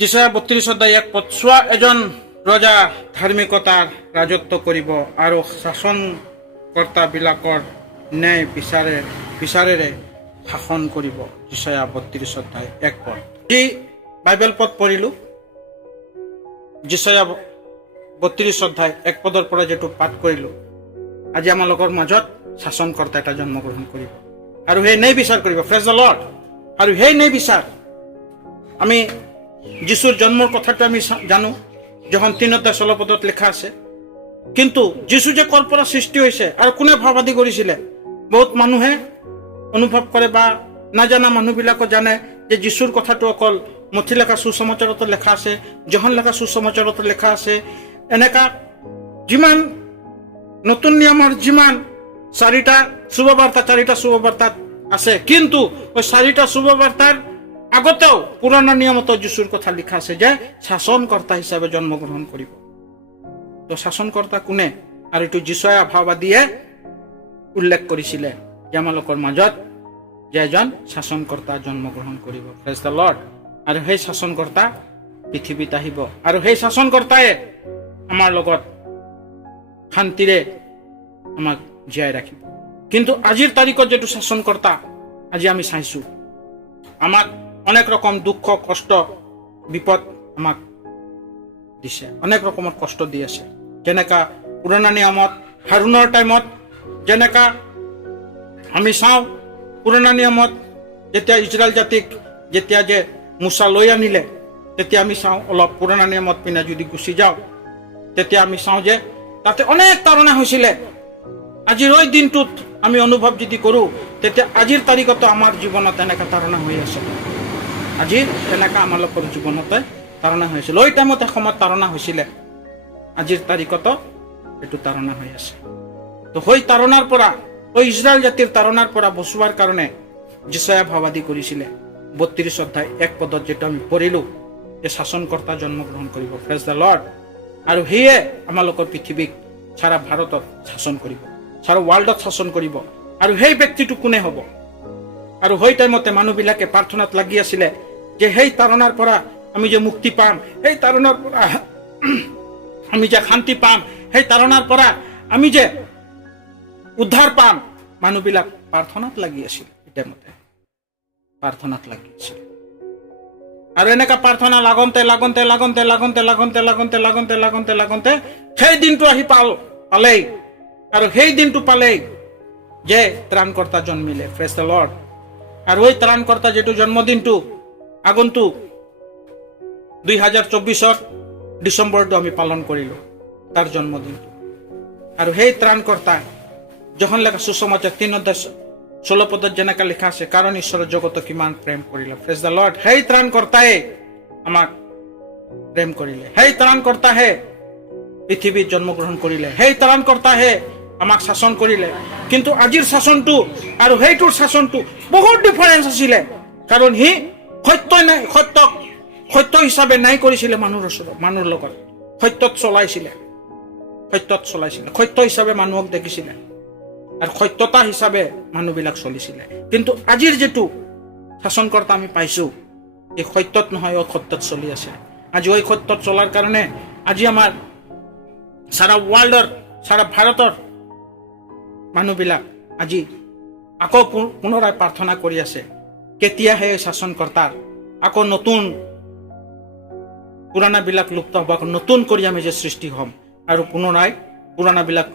যিশয়া ৩২ অধ্যায় ১ পদ, চোৱা এজন ৰজা ধাৰ্মিকতাৰ ৰাজত্ব কৰিব আৰু শাসনকৰ্তাবিলাকৰ ন্যায় বিচাৰেৰে শাসন কৰিব। যিশয়া ৩২ অধ্যায় ১ পদ। যি বাইবেল পদ পঢ়িলোঁ, যিশয়া ৩২ অধ্যায় ১ পদৰ পৰা যিটো পাঠ কৰিলোঁ, আজি আমালোকৰ মাজত শাসনকৰ্তা এটা জন্মগ্ৰহণ কৰিব আৰু সেই ন্যায় বিচাৰ কৰিব। Praise the lord. আৰু সেই ন্যায় বিচাৰ আমি যীশুৰ জন্মৰ কথাটো আমি জানো, যখন ৩:১৬ পদত লিখা আছে। কিন্তু যীশু যে কৰ পৰা সৃষ্টি হৈছে আৰু কোনে ভাবাদি কৰিছিলে, বহুত মানুহে অনুভৱ কৰে বা নাজানা মানুহবিলাকো জানে যে যীশুৰ কথাটো অকল মঠি লেখা সুসমাচাৰত লেখা আছে, জহন লেখা সুসমাচাৰত লেখা আছে। এনেকা যিমান নতুন নিয়মৰ যিমান চাৰিটা শুভবাৰ্তাত আছে, কিন্তু ওই চাৰিটা শুভবাৰ্তাৰ আগতেও পুৰণা নিয়মত যীশুৰ কথা লিখা আছে যে শাসনকৰ্তা হিচাপে জন্মগ্ৰহণ কৰিব। তো শাসনকৰ্তা কোনে? আৰু এইটো যীশুৱে আভাবাদীয়ে উল্লেখ কৰিছিলে যে আমালোকৰ মাজত যে এজন শাসনকৰ্তা জন্মগ্ৰহণ কৰিব। Praise the lord. আৰু সেই শাসনকৰ্তা পৃথিৱীত আহিব আৰু সেই শাসনকৰ্তাই আমাৰ লগত শান্তিৰে আমাক জীয়াই ৰাখিব। কিন্তু আজিৰ তাৰিখত যিটো শাসনকৰ্তা আজি আমি চাইছো, আমাক অনেক রকম দুঃখ কষ্ট বিপদ আমাক দিছে, অনেক রকমের কষ্ট দি আছে। যেনেকা পুৰণা নিয়মত হাৰুণৰ টাইমত যেনেকা আমি চাওঁ, পুৰণা নিয়মত যেতিয়া ইজৰাইল জাতিক যেতিয়া যে মুছা লৈ আনিলে, তেতিয়া আমি চাওঁ অলপ পুৰণা নিয়মত পিনে যদি গুচি যাওঁ, তেতিয়া আমি চাওঁ যে তাতে অনেক তাৰণা হৈছিলে। আজিৰ ওই দিনটোত আমি অনুভৱ যদি কৰোঁ, তেতিয়া আজিৰ তাৰিখতো আমাৰ জীৱনত এনেকা তাৰণা হৈ আছে। আজি তেনেকা আমালোকৰ জীৱনতে তাৰণা হৈছিল। ওই টাইমত এসময়ত তাৰণা হৈছিলে, আজিৰ তাৰিখতো এইটো তাৰণা হৈ আছে। তো সেই তাৰণাৰ পৰা, ওই ইজৰাইল জাতিৰ তাৰণাৰ পৰা বচোৱাৰ কাৰণে যিশয়া ভাবাদী কৰিছিলে ৩২ অধ্যায় ১ পদত যেটো আমি পঢ়িলোঁ যে শাসনকৰ্তা জন্মগ্ৰহণ কৰিব। Praise the lord. আৰু সেয়ে আমালোকৰ পৃথিৱীক সাৰা ভাৰতত শাসন কৰিব, সাৰা ৱৰ্ল্ডত শাসন কৰিব। আৰু সেই ব্যক্তিটো কোনে হ'ব? আৰু সেই টাইমতে মানুহবিলাকে প্ৰাৰ্থনাত লাগি আছিলে যে সেই তাৰণাৰ পৰা আমি যে মুক্তি পাম, সেই তাৰণাৰ পৰা আমি যে শান্তি পাম, সেই তাৰণাৰ পৰা আমি যে উদ্ধাৰ পাম। মানুহবিলাক প্ৰাৰ্থনাত লাগি আছিল, টাইমতে প্ৰাৰ্থনাত লাগি আছিল। আৰু এনেকা প্ৰাৰ্থনা লাগন্তে সেই দিনটো আহি পালেই। আৰু সেই দিনটো পালেই যে ত্ৰাণকৰ্তা জন্মিলে। Praise the lord. আৰু ওই ত্ৰাণকৰ্তা যেটো জন্মদিনটো আগন্তুক 2024 ডিচেম্বৰটো আমি পালন কৰিলোঁ তাৰ জন্মদিনটো। আৰু সেই ত্ৰাণকৰ্তা যখন লেখা সুসমাচাৰ ৩:১৬ পদত যেনেকা লিখা আছে, কাৰণ ঈশ্বৰৰ জগত কিমান প্ৰেম কৰিলে। Praise the lord. সেই ত্ৰাণকৰ্তাই আমাক প্ৰেম কৰিলে, সেই ত্ৰাণকৰ্তাহে পৃথিৱীত জন্মগ্ৰহণ কৰিলে, সেই ত্ৰাণকৰ্তাহে আমাক শাসন কৰিলে। কিন্তু আজিৰ শাসনটো আৰু সেইটোৰ শাসনটো বহুত ডিফাৰেন্স আছিলে। কাৰণ সি সত্য হিচাপে নাই কৰিছিলে মানুহৰ লগত, সত্যত চলাইছিলে, সত্য হিচাপে মানুহক দেখিছিলে আৰু সত্যতা হিচাপে মানুহবিলাক চলিছিলে। কিন্তু আজিৰ যেটো শাসনকৰ্তা আমি পাইছো, এই সত্যত নহয়, অসত্যত চলি আছে। আজি ওই সত্যত চলাৰ কাৰণে আজি আমাৰ সাৰা ৱৰ্ল্ডৰ, সাৰা ভাৰতৰ মানুহবিলাক আজি আকৌ পুনৰাই প্ৰাৰ্থনা কৰি আছে, কেতিয়াহে শাসনকৰ্তাৰ আকৌ নতুন পুৰণাবিলাক লুপ্ত হ'ব, নতুন কৰি আমি যে সৃষ্টি হ'ম আৰু পুনৰাই পুৰণাবিলাক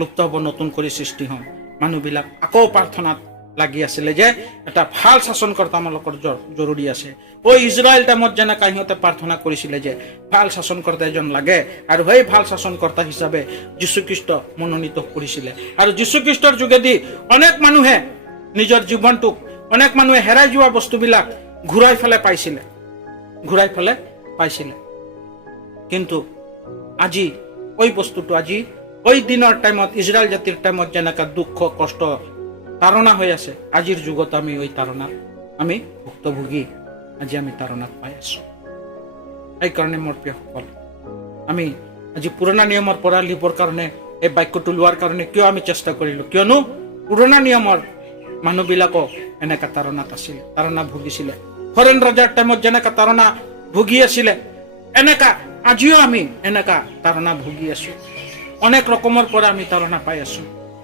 লুপ্ত হ'ব, নতুন কৰি সৃষ্টি হ'ম। মানুহবিলাক আকৌ প্ৰাৰ্থনাত লাগি আছিলে যে এটা ভাল শাসনকৰ্তা আমালোকৰ জৰুৰী আছে। ওই ইজৰাইল টাইমত যেনেকা সিহঁতে প্ৰাৰ্থনা কৰিছিলে যে ভাল শাসনকৰ্তা এজন লাগে, আৰু সেই ভাল শাসনকৰ্তা হিচাপে যীশুখ্ৰীষ্ট মনোনীত কৰিছিলে। আৰু যীশুখ্ৰীষ্টৰ যোগেদি অনেক মানুহে নিজৰ জীৱনটোক, অনেক মানুহে হেৰাই যোৱা বস্তুবিলাক ঘূৰাই ফেলে পাইছিলে। কিন্তু আজি ওই বস্তুটো, আজি ওই দিনৰ টাইমত ইজৰাইল জাতিৰ টাইমত যেনেকা দুঃখ কষ্ট তাৰণা হৈ আছে, আজিৰ যুগত আমি ওই তাৰণাত আমি ভুক্তভোগী, আজি আমি তাৰণাত পাই আছো। সেইকাৰণে মোৰ প্ৰিয়সকল, আমি আজি পুৰণা নিয়মৰ পৰা লিবৰ কাৰণে, এই বাক্যটো লোৱাৰ কাৰণে কিয় আমি চেষ্টা কৰিলোঁ? কিয়নো পুৰণা নিয়মৰ মানুহবিলাকো এনেকা তাৰণাত আছিল, তাৰণা ভুগিছিলে। হৰেণ ৰজাৰ টাইমত যেনেকা তাৰণা ভুগি আছিলে, এনেকা আজিও আমি এনেকা তাৰণা ভুগি আছো। অনেক ৰকমৰ পৰা আমি তাৰণা পাই আছো।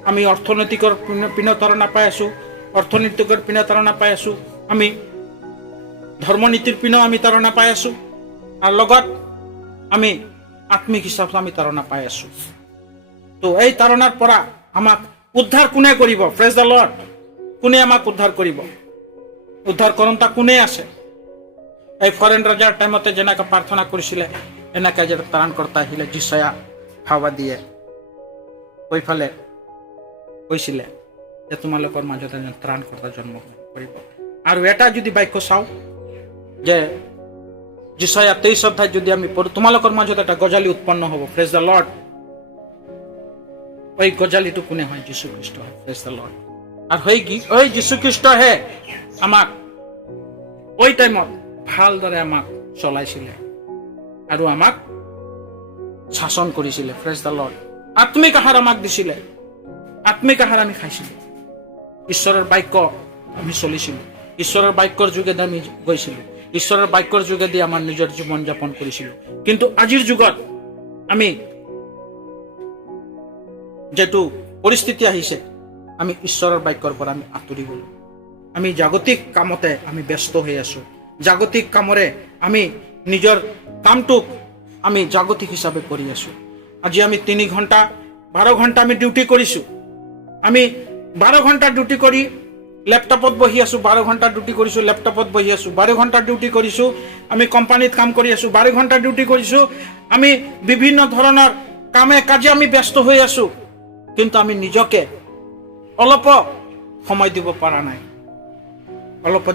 আমি অৰ্থনৈতিকৰ পিনে তাৰণা পাই আছো, অৰ্থনৈতিকৰ পিনে তাৰণা পাই আছো, আমি ধৰ্মনীতিৰ পিনেও আমি তাৰণা পাই আছো, আৰু লগত আমি আত্মিক হিচাপে আমি তাৰণা পাই আছো। তো এই তাৰণাৰ পৰা আমাক উদ্ধাৰ কোনে কৰিব? Praise the lord. কোনে আমাক উদ্ধাৰ কৰিব? উদ্ধাৰ কৰোঁতা কোনে আছে? এই ফৰেন ৰজাৰ টাইমতে যেনেকৈ প্ৰাৰ্থনা কৰিছিলে, এনেকৈ যে ত্ৰাণকৰ্তা আহিলে যিছয়া ভাওবাদীয়ে কৈফালে কৈছিলে যে তোমালোকৰ মাজত এজন ত্ৰাণকৰ্তা জন্মগ্ৰহণ কৰিব। আৰু এটা যদি বাক্য চাওঁ যে যিছয়া 23 অধ্যায় যদি আমি পঢ়ো, তোমালোকৰ মাজত এটা গজালি উৎপন্ন হ'ব। Praise the lord. ওই গজালিটো কোনে হয়? যীশুখ্ৰীষ্ট হয়। Praise the lord. আৰ ওই যীশুখ্ৰীষ্টহে আমাক ওই টাইমত ভালদৰে আমাক চলাইছিলে আৰু আমাক শাসন কৰিছিলে। Praise the lord. আত্মিক আহাৰ আমাক দিছিলে, আত্মিক আহাৰ আমি খাইছিলোঁ, ঈশ্বৰৰ বাক্য আমি চলিছিলোঁ, ঈশ্বৰৰ বাক্যৰ যোগেদি আমি গৈছিলোঁ, ঈশ্বৰৰ বাক্যৰ যোগেদি আমাৰ নিজৰ জীৱন যাপন কৰিছিলোঁ। কিন্তু আজিৰ যুগত আমি যেটো পৰিস্থিতি আহিছে, আমি ঈশ্বৰৰ বাক্যৰ পৰা আমি আঁতৰি গ'লো। আমি জাগতিক কামতে আমি ব্যস্ত হৈ আছো। জাগতিক কামৰে আমি নিজৰ কামটোক আমি জাগতিক হিচাপে কৰি আছো। আজি আমি 3 ঘণ্টা 12 ঘণ্টা আমি ডিউটি কৰিছোঁ। আমি 12 ঘণ্টা ডিউটি কৰি লেপটপত বহি আছো, 12 ঘণ্টা ডিউটি কৰিছোঁ, লেপটপত বহি আছো, 12 ঘণ্টা ডিউটি কৰিছোঁ, আমি কোম্পানীত কাম কৰি আছো, 12 ঘণ্টা ডিউটি কৰিছোঁ, আমি বিভিন্ন ধৰণৰ কামে কাজে আমি ব্যস্ত হৈ আছো। কিন্তু আমি নিজকে অলপ সময় দিব পৰা নাই, অলপ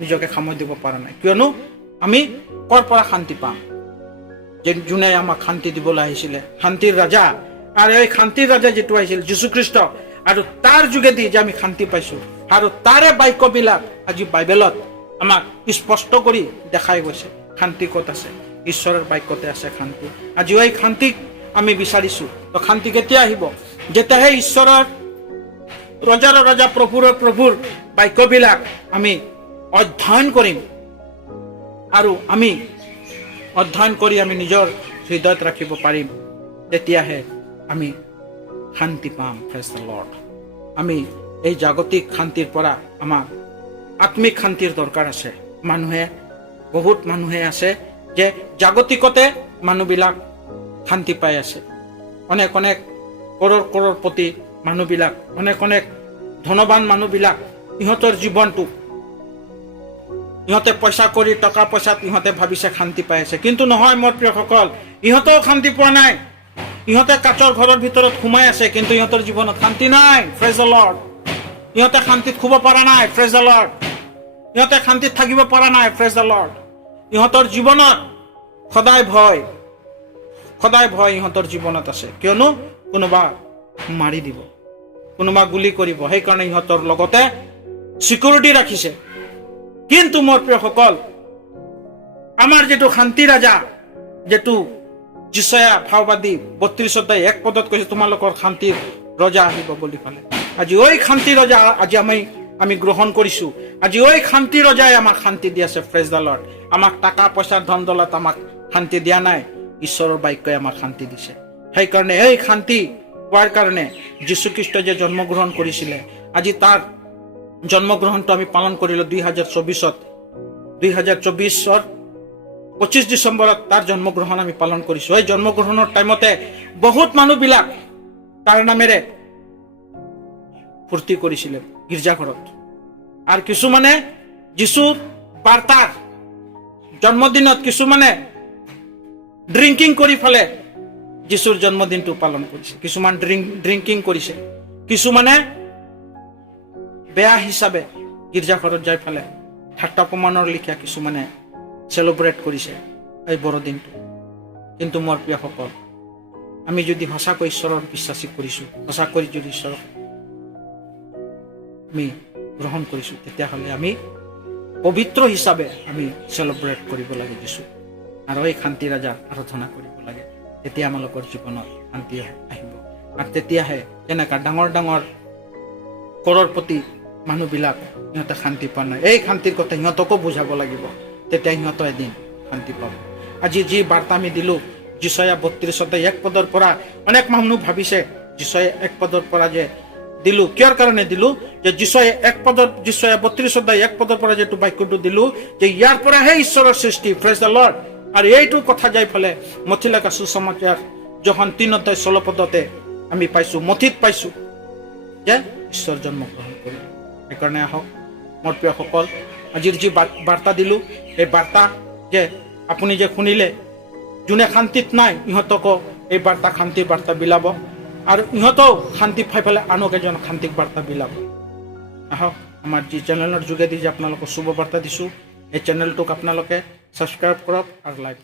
নিজকে সময় দিব পৰা নাই। কিয়নো আমি ক'ৰ পৰা শান্তি পাম? যে যোনে আমাক শান্তি দিবলৈ আহিছিলে, শান্তিৰ ৰাজা, আৰু এই শান্তিৰ ৰাজা যিটো আহিছিল যীশুখ্ৰীষ্ট, আৰু তাৰ যোগেদি যে আমি শান্তি পাইছো, আৰু তাৰে বাক্যবিলাক আজি বাইবেলত আমাক স্পষ্ট কৰি দেখাই গৈছে শান্তি ক'ত আছে। ঈশ্বৰৰ বাক্যতে আছে শান্তি। আজি এই শান্তিক আমি বিচাৰিছো। তো শান্তি কেতিয়া আহিব? যেতিয়াহে ঈশ্বৰৰ ৰজাৰ ৰজা প্ৰভুৰ বাক্যবিলাক আমি অধ্যয়ন কৰিম, আৰু আমি অধ্যয়ন কৰি আমি নিজৰ হৃদয়ত ৰাখিব পাৰিম, তেতিয়াহে আমি শান্তি পাম। Praise the lord. আমি এই জাগতিক শান্তিৰ পৰা আমাক আত্মিক শান্তিৰ দৰকাৰ আছে। বহুত মানুহে আছে যে জাগতিকতে মানুহবিলাক শান্তি পাই আছে। অনেক কৰোড়পতি মানুহবিলাক, অনেক ধনবান মানুহবিলাক, ইহঁতৰ জীৱনটো ইহঁতে পইচা কৰি টকা পইচাত ইহঁতে ভাবিছে শান্তি পাই আছে। কিন্তু নহয় মোৰ প্ৰিয়সকল, ইহঁতেও শান্তি পোৱা নাই। ইহঁতে কাঠৰ ঘৰৰ ভিতৰত সোমাই আছে, কিন্তু ইহঁতৰ জীৱনত শান্তি নাই। Praise the lord. ইহঁতে শান্তিত শুব পৰা নাই। Praise the lord. ইহঁতে শান্তিত থাকিব পৰা নাই। Praise the lord. ইহঁতৰ জীৱনত সদায় ভয় ইহঁতৰ জীৱনত আছে। কিয়নো কোনোবা মাৰি দিব, কোনোবা গুলি কৰিব, সেইকাৰণে ইহঁতৰ লগতে সিকিউৰিটি ৰাখিছে। কিন্তু মোৰ প্ৰিয়সকল, আমাৰ যেটো শান্তি ৰাজা, যেটো যিছয়া ভাওবাদী 32 অধ্যায় 1 পদত কৈছে তোমালোকৰ শান্তিৰ ৰজা আহিব বুলি ক'লে। আজি ওই শান্তি ৰজা আজি আমি গ্ৰহণ কৰিছো। আজি ওই শান্তি ৰজাই আমাক শান্তি দি আছে। Praise the lord. আমাক টকা পইচা ধন দৌলত আমাক শান্তি দিয়া নাই, ঈশ্বৰৰ বাক্যই আমাক শান্তি দিছে। সেইকাৰণে এই শান্তি পোৱাৰ কাৰণে যীশুখ্ৰীষ্ট যে জন্মগ্ৰহণ কৰিছিলে, আজি তাৰ জন্মগ্ৰহণটো আমি পালন কৰিলো 2024 25 ডিচেম্বৰত তাৰ জন্মগ্ৰহণ আমি পালন কৰিছো। এই জন্মগ্ৰহণৰ টাইমতে বহুত মানুহবিলাক তাৰ নামেৰে ফূৰ্তি কৰিছিলে গীৰ্জাঘৰত, আৰু কিছুমানে যীশুৰ বাৰ্তাৰ জন্মদিনত কিছুমানে ড্ৰিংকিং কৰি ফেলে যীশুৰ জন্মদিনটো পালন কৰিছে। কিছুমান ড্ৰিংকিং কৰিছে, কিছুমানে বেয়া হিচাপে গীৰ্জাঘৰত যাই ফেলে ঠাট্টা প্ৰমাণৰ লিখা কিছুমানে চেলিব্ৰেট কৰিছে এই বৰদিনটো। কিন্তু মোৰ প্ৰিয়সকল, আমি যদি সঁচাকৈ ঈশ্বৰৰ বিশ্বাসী কৰিছোঁ, সঁচাকৈ যদি ঈশ্বৰক আমি গ্ৰহণ কৰিছোঁ, তেতিয়াহ'লে আমি পবিত্ৰ হিচাপে আমি চেলিব্ৰেট কৰিব লাগে যিছু, আৰু এই শান্তি ৰাজাৰ আৰাধনা কৰিব লাগে। তেতিয়া আমালোকৰ জীৱনত শান্তি আহিব। আৰু তেতিয়াহে যেনেকা ডাঙৰ কৰোড়পতি মানুহবিলাক সিহঁতে শান্তি পোৱা নাই, এই শান্তিৰ কথা সিহঁতকো বুজাব লাগিব। তেতিয়া সিহঁতৰ এদিন শান্তি পাব আজি যি বাৰ্তা আমি দিলোঁ যিশয়া 32:1 পৰা অনেক মানুহ ভাবিছে যিশয়া 1 পৰা যে দিলোঁ কিয়ৰ কাৰণে দিলোঁ যে যিশয়া 32:1 পৰা যেটো বাক্যটো দিলোঁ যে ইয়াৰ পৰাহে ঈশ্বৰৰ সৃষ্টি প্ৰেজ দ্য লৰ্ড আৰু এইটো কথা যাই ফেলে মথি লেখা সুসমাচাৰ যোহান 3:16 আমি পাইছোঁ মথিত পাইছোঁ যে ঈশ্বৰ জন্মগ্ৰহণ কৰিলে সেইকাৰণে আহক মোৰ প্ৰিয়সকল আজিৰ যি বাৰ্তা দিলোঁ এই বাৰ্তা যে আপুনি যে শুনিলে যোনে শান্তিত নাই ইহঁতকো এই বাৰ্তা শান্তিৰ বাৰ্তা বিলাব আৰু ইহঁতেও শান্তি পাই পেলাই আনক এজন শান্তিক বাৰ্তা বিলাব আহক আমাৰ যি চেনেলৰ যোগেদি যে আপোনালোকক শুভ বাৰ্তা দিছোঁ এই চেনেলটোক আপোনালোকে ছাবস্ক্ৰাইব কৰক আৰু লাইক